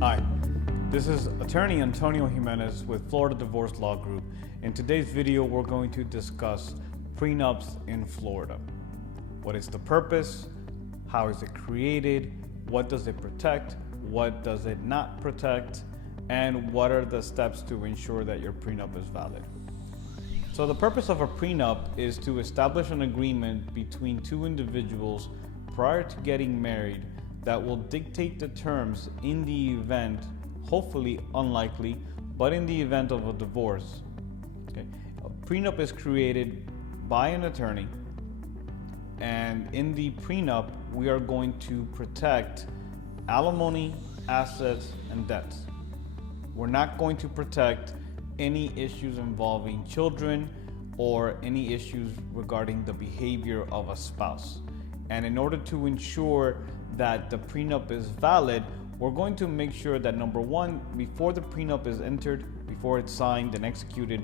Hi, this is attorney Antonio Jimenez with Florida Divorce Law Group. In today's video, we're going to discuss prenups in Florida. What is the purpose? How is it created? What does it protect? What does it not protect? And what are the steps to ensure that your prenup is valid? So the purpose of a prenup is to establish an agreement between two individuals prior to getting married that will dictate the terms in the event, hopefully unlikely, but in the event of a divorce. Okay. A prenup is created by an attorney, and in the prenup, we are going to protect alimony, assets, and debts. We're not going to protect any issues involving children or any issues regarding the behavior of a spouse. And in order to ensure that the prenup is valid, we're going to make sure that number one, before the prenup is entered, before it's signed and executed,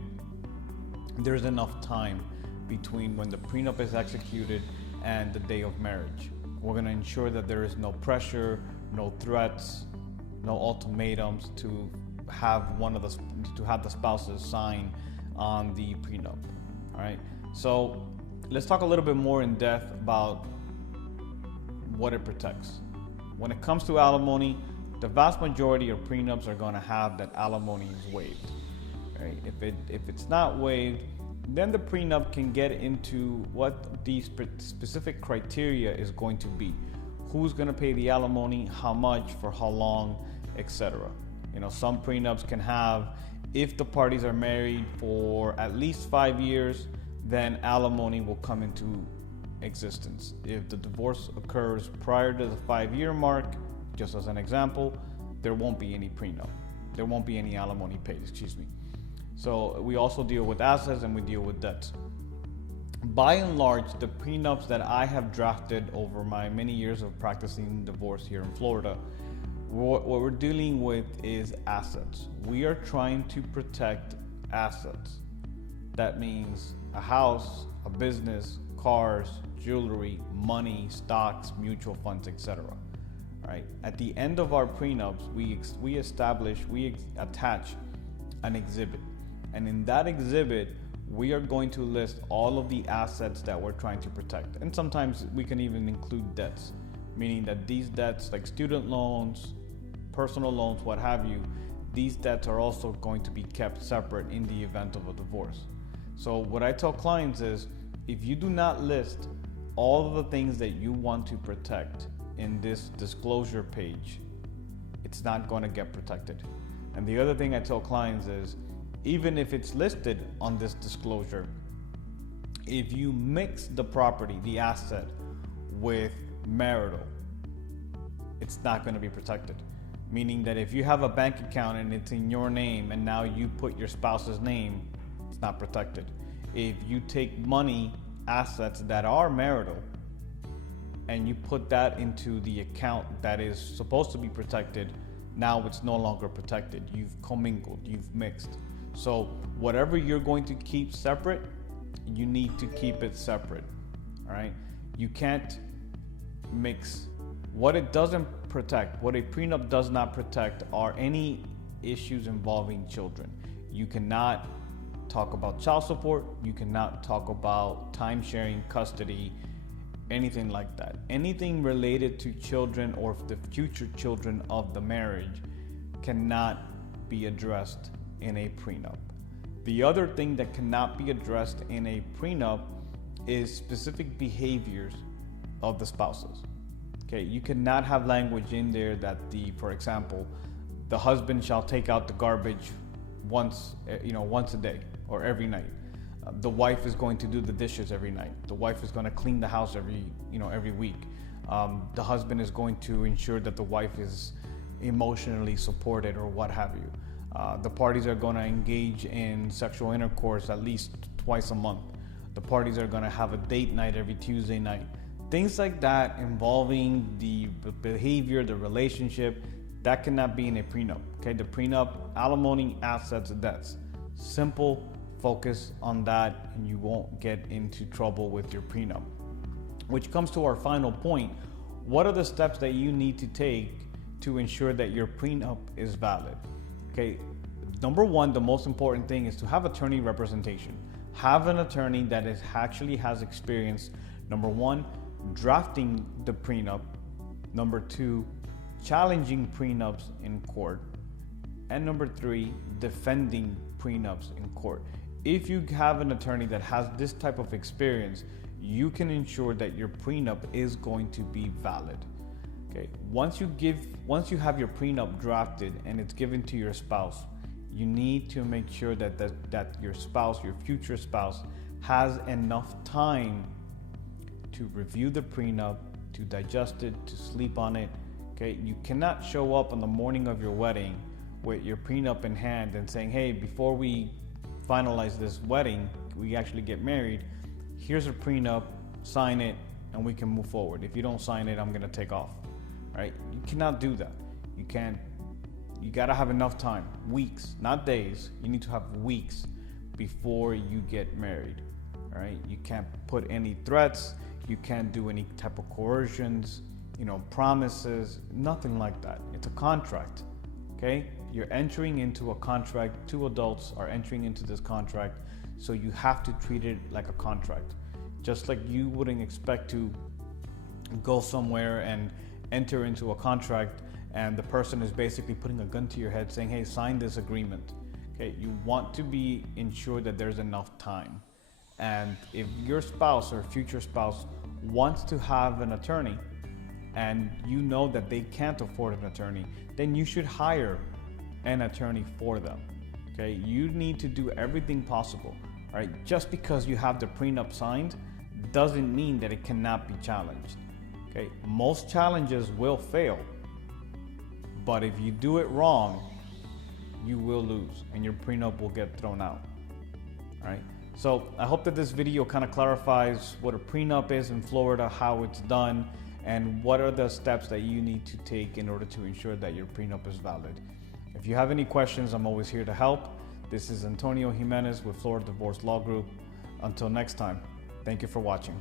there's enough time between when the prenup is executed and the day of marriage. We're going to ensure that there is no pressure, no threats, no ultimatums to have the spouses sign on the prenup. All right. So let's talk a little bit more in depth about what it protects. When it comes to alimony, the vast majority of prenups are going to have that alimony is waived. Right? If it's not waived, then the prenup can get into what the specific criteria is going to be. Who's going to pay the alimony, how much, for how long, etc. Some prenups can have, if the parties are married for at least 5 years, then alimony will come into existence. If the divorce occurs prior to the 5-year mark, just as an example, there won't be any prenup. There won't be any alimony paid, So we also deal with assets and we deal with debts. By and large, the prenups that I have drafted over my many years of practicing divorce here in Florida, what we're dealing with is assets. We are trying to protect assets. That means a house, a business, cars, jewelry, money, stocks, mutual funds, etc. Right? At the end of our prenups, we attach an exhibit. And in that exhibit, we are going to list all of the assets that we're trying to protect. And sometimes we can even include debts, meaning that these debts, like student loans, personal loans, what have you, these debts are also going to be kept separate in the event of a divorce. So what I tell clients is, if you do not list all of the things that you want to protect in this disclosure page, it's not going to get protected. And the other thing I tell clients is, even if it's listed on this disclosure, if you mix the property, the asset, with marital, it's not going to be protected. Meaning that if you have a bank account and it's in your name and now you put your spouse's name, it's not protected. If you take money, assets that are marital, and you put that into the account that is supposed to be protected, now it's no longer protected. You've commingled, you've mixed. So whatever you're going to keep separate, you need to keep it separate. All right? You can't mix. What it doesn't protect, what a prenup does not protect, are any issues involving children. You cannot talk about child support. You cannot talk about time sharing, custody, anything like that. Anything related to children or the future children of the marriage cannot be addressed in a prenup. The other thing that cannot be addressed in a prenup is specific behaviors of the spouses. Okay, you cannot have language in there that for example, the husband shall take out the garbage once a day or every night. The wife is going to do the dishes every night. The wife is going to clean the house every week. The husband is going to ensure that the wife is emotionally supported or what have you. The parties are going to engage in sexual intercourse at least twice a month. The parties are going to have a date night every Tuesday night. Things like that involving the behavior, the relationship, that cannot be in a prenup. Okay, the prenup, alimony, assets, debts. Simple, focus on that, and you won't get into trouble with your prenup. Which comes to our final point. What are the steps that you need to take to ensure that your prenup is valid. Okay, number one, the most important thing is to have attorney representation. Have an attorney that actually has experience, number one, drafting the prenup, number two, challenging prenups in court, and number three, defending prenups in court. If you have an attorney that has this type of experience, you can ensure that your prenup is going to be valid. Okay, once you have your prenup drafted and it's given to your spouse, you need to make sure that your spouse, your future spouse, has enough time to review the prenup, to digest it, to sleep on it. Okay, you cannot show up on the morning of your wedding with your prenup in hand and saying, hey, before we finalize this wedding, we actually get married, here's a prenup, sign it, and we can move forward. If you don't sign it, I'm gonna take off. Right? You cannot do that. You gotta have enough time, weeks, not days. You need to have weeks before you get married. All right? You can't put any threats, you can't do any type of coercions, promises, nothing like that. It's a contract. Okay? You're entering into a contract. Two adults are entering into this contract, so you have to treat it like a contract. Just like you wouldn't expect to go somewhere and enter into a contract and the person is basically putting a gun to your head saying, hey, sign this agreement. Okay, you want to be ensured that there's enough time. And if your spouse or future spouse wants to have an attorney and you know that they can't afford an attorney, then you should hire an attorney for them. Okay, you need to do everything possible. All right, just because you have the prenup signed doesn't mean that it cannot be challenged. Okay, most challenges will fail, but if you do it wrong, you will lose and your prenup will get thrown out. All right, so I hope that this video kind of clarifies what a prenup is in Florida, how it's done, and what are the steps that you need to take in order to ensure that your prenup is valid. If you have any questions, I'm always here to help. This is Antonio Jimenez with Florida Divorce Law Group. Until next time, thank you for watching.